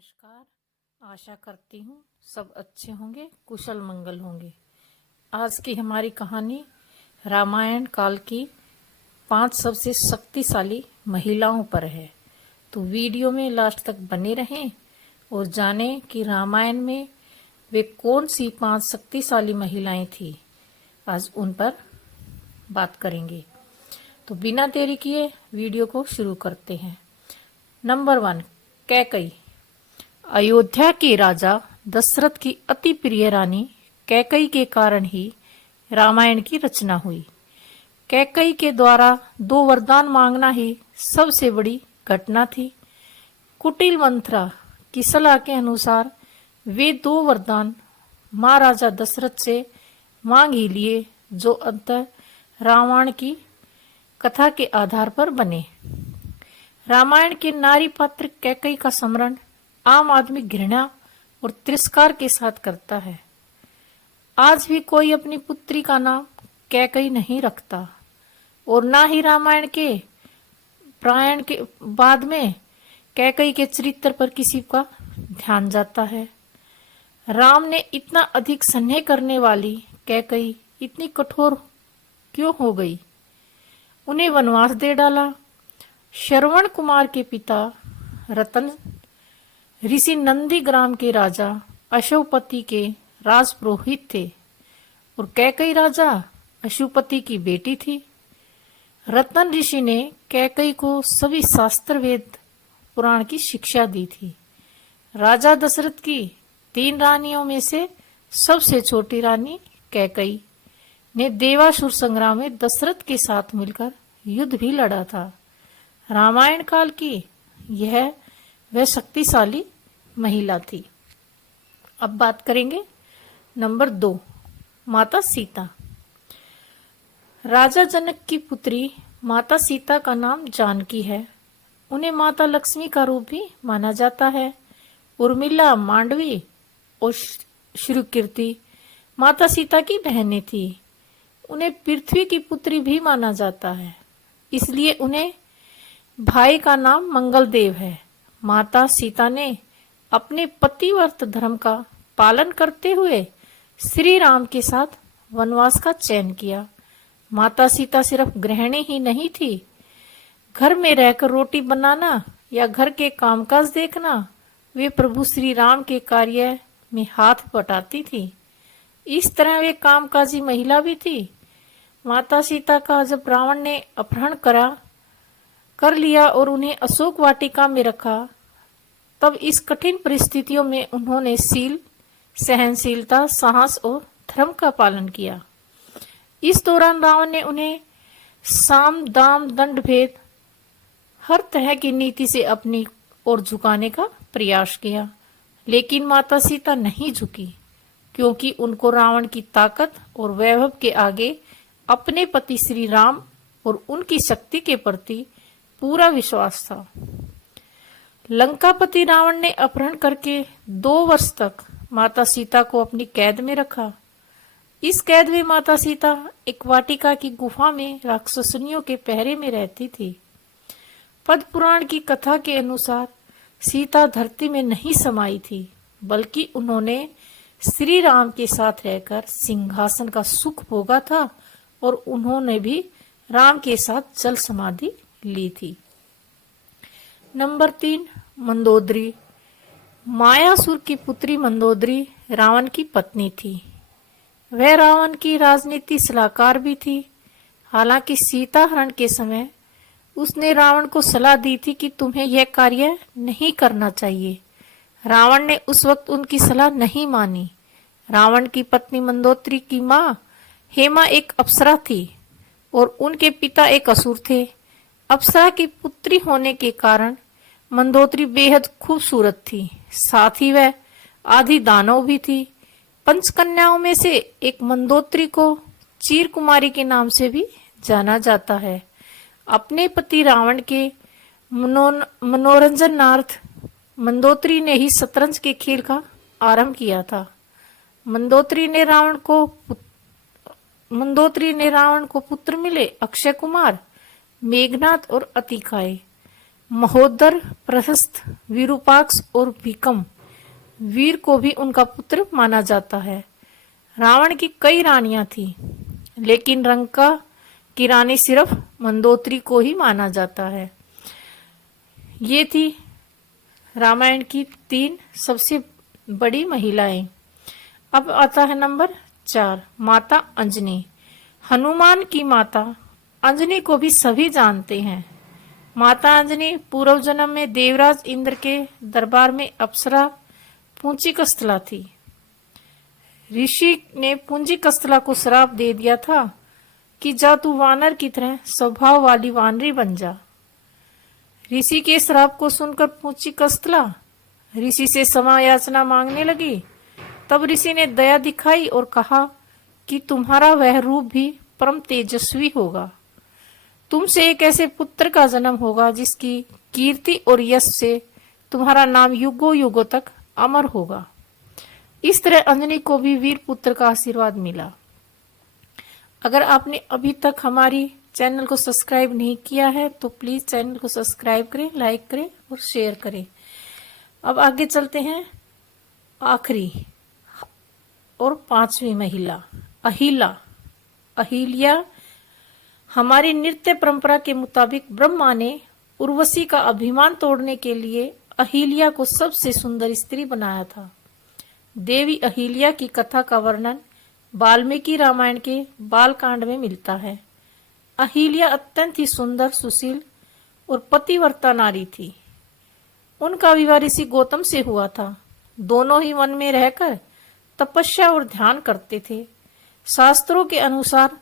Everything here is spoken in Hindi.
नमस्कार। आशा करती हूँ सब अच्छे होंगे, कुशल मंगल होंगे। आज की हमारी कहानी रामायण काल की 5 सबसे शक्तिशाली महिलाओं पर है। तो वीडियो में लास्ट तक बने रहें और जानें कि रामायण में वे कौन सी 5 शक्तिशाली महिलाएं थी। आज उन पर बात करेंगे। तो बिना देरी किए वीडियो को शुरू करते हैं। नंबर 1, कैकई। अयोध्या के राजा दशरथ की अति प्रिय रानी कैकई के कारण ही रामायण की रचना हुई। कैकई के द्वारा 2 वरदान मांगना ही सबसे बड़ी घटना थी। कुटिल मंत्रा की सलाह के अनुसार वे 2 वरदान महाराजा दशरथ से मांग ही लिए, जो अंततः रामायण की कथा के आधार पर बने। रामायण के नारी पात्र कैकई का स्मरण आम आदमी घृणा और तिरस्कार के साथ करता है। आज भी कोई अपनी पुत्री का नाम कैकई नहीं रखता और ना ही रामायण के प्रायण के बाद में कैकई के चरित्र पर किसी का ध्यान जाता है। राम ने इतना अधिक स्नेह करने वाली कैकई इतनी कठोर क्यों हो गई? उन्हें वनवास दे डाला। श्रवण कुमार के पिता रतन ऋषि नंदीग्राम के राजा अशोकपति के राजपुरोहित थे और कैकई राजा अशुपति की बेटी थी। रतन ऋषि ने कैकई को सभी शास्त्र वेद पुराण की शिक्षा दी थी। राजा दशरथ की 3 रानियों में से सबसे छोटी रानी कैकई ने देवासुर संग्राम में दशरथ के साथ मिलकर युद्ध भी लड़ा था। रामायण काल की यह वह शक्तिशाली महिला थी। अब बात करेंगे नंबर 2, माता सीता। राजा जनक की पुत्री माता सीता का नाम जानकी है। उन्हें माता लक्ष्मी का रूप भी माना जाता है। उर्मिला, मांडवी और श्रुकीर्ति माता सीता की बहनें थी। उन्हें पृथ्वी की पुत्री भी माना जाता है, इसलिए उन्हें भाई का नाम मंगलदेव है। माता सीता ने अपने पतिव्रत धर्म का पालन करते हुए श्री राम के साथ वनवास का चयन किया। माता सीता सिर्फ गृहिणी ही नहीं थी, घर में रहकर रोटी बनाना या घर के कामकाज देखना, वे प्रभु श्री राम के कार्य में हाथ बटाती थी। इस तरह वे कामकाजी महिला भी थी। माता सीता का जब रावण ने अपहरण कर लिया और उन्हें अशोक वाटिका में रखा, तब इस कठिन परिस्थितियों में उन्होंने शील, सहनशीलता, साहस और धर्म का पालन किया। इस दौरान रावण ने उन्हें साम, दाम, दंड भेद हर तरह की नीति से अपनी ओर झुकाने का प्रयास किया, लेकिन माता सीता नहीं झुकी, क्योंकि उनको रावण की ताकत और वैभव के आगे अपने पति श्री राम और उनकी शक्ति के प्रति पूरा विश्वास था। लंकापति रावण ने अपहरण करके 2 वर्ष तक माता सीता को अपनी कैद में रखा। इस कैद में माता सीता एक वाटिका की गुफा में राक्षसनियों के पहरे में रहती थी। पद्म पुराण की कथा के अनुसार सीता धरती में नहीं समाई थी, बल्कि उन्होंने श्री राम के साथ रहकर सिंहासन का सुख भोगा था और उन्होंने भी राम के साथ जल समाधि ली थी। नंबर 3, मंदोदरी। मायासुर की पुत्री मंदोदरी रावण की पत्नी थी। वह रावण की राजनीति सलाहकार भी थी। हालांकि सीता हरण के समय उसने रावण को सलाह दी थी कि तुम्हें यह कार्य नहीं करना चाहिए। रावण ने उस वक्त उनकी सलाह नहीं मानी। रावण की पत्नी मंदोदरी की मां हेमा एक अप्सरा थी और उनके पिता एक असुर थे। अप्सरा की पुत्री होने के कारण मंदोदरी बेहद खूबसूरत थी, साथ ही वह आधी दानव भी थी। पंचकन्याओं में से एक मंदोदरी को चीर कुमारी के नाम से भी जाना जाता है। अपने पति रावण के मनोरंजनार्थ मंदोदरी ने ही शतरंज के खेल का आरंभ किया था। मंदोदरी ने रावण को पुत्र मिले अक्षय कुमार, मेघनाथ और अतिकाय। महोदर, प्रहस्त, विरूपाक्ष और भीकम वीर को भी उनका पुत्र माना जाता है। रावण की कई रानियां थी, लेकिन लंका की रानी सिर्फ मंदोदरी को ही माना जाता है। ये थी रामायण की 3 सबसे बड़ी महिलाएं। अब आता है नंबर 4, माता अंजनी। हनुमान की माता अंजनी को भी सभी जानते हैं। माता अंजनी पूर्व जन्म में देवराज इंद्र के दरबार में अप्सरा पूंचिकस्थला थी। ऋषि ने पूंजिकस्थला को श्राप दे दिया था कि जा तू वानर की तरह स्वभाव वाली वानरी बन जा। ऋषि के श्राप को सुनकर पूंजिकस्थला ऋषि से क्षमा याचना मांगने लगी। तब ऋषि ने दया दिखाई और कहा कि तुम्हारा वह रूप भी परम तेजस्वी होगा। तुमसे एक ऐसे पुत्र का जन्म होगा जिसकी कीर्ति और यश से तुम्हारा नाम युगों युगों तक अमर होगा। इस तरह अंजनी को भी वीर पुत्र का आशीर्वाद मिला। अगर आपने अभी तक हमारी चैनल को सब्सक्राइब नहीं किया है तो प्लीज चैनल को सब्सक्राइब करें, लाइक करें और शेयर करें। अब आगे चलते हैं। आखिरी और 5वीं महिला अहिल्या। अहिल्या हमारी नृत्य परंपरा के मुताबिक ब्रह्मा ने उर्वशी का अभिमान तोड़ने के लिए अहिल्या को सबसे सुंदर स्त्री बनाया था। देवी अहिल्या की कथा का वर्णन वाल्मीकि रामायण के बालकांड में मिलता है। अहिल्या अत्यंत ही सुंदर, सुशील और पतिव्रता नारी थी। उनका विवाह ऋषि गौतम से हुआ था। दोनों ही वन में रहकर तपस्या और ध्यान करते थे। शास्त्रों के अनुसार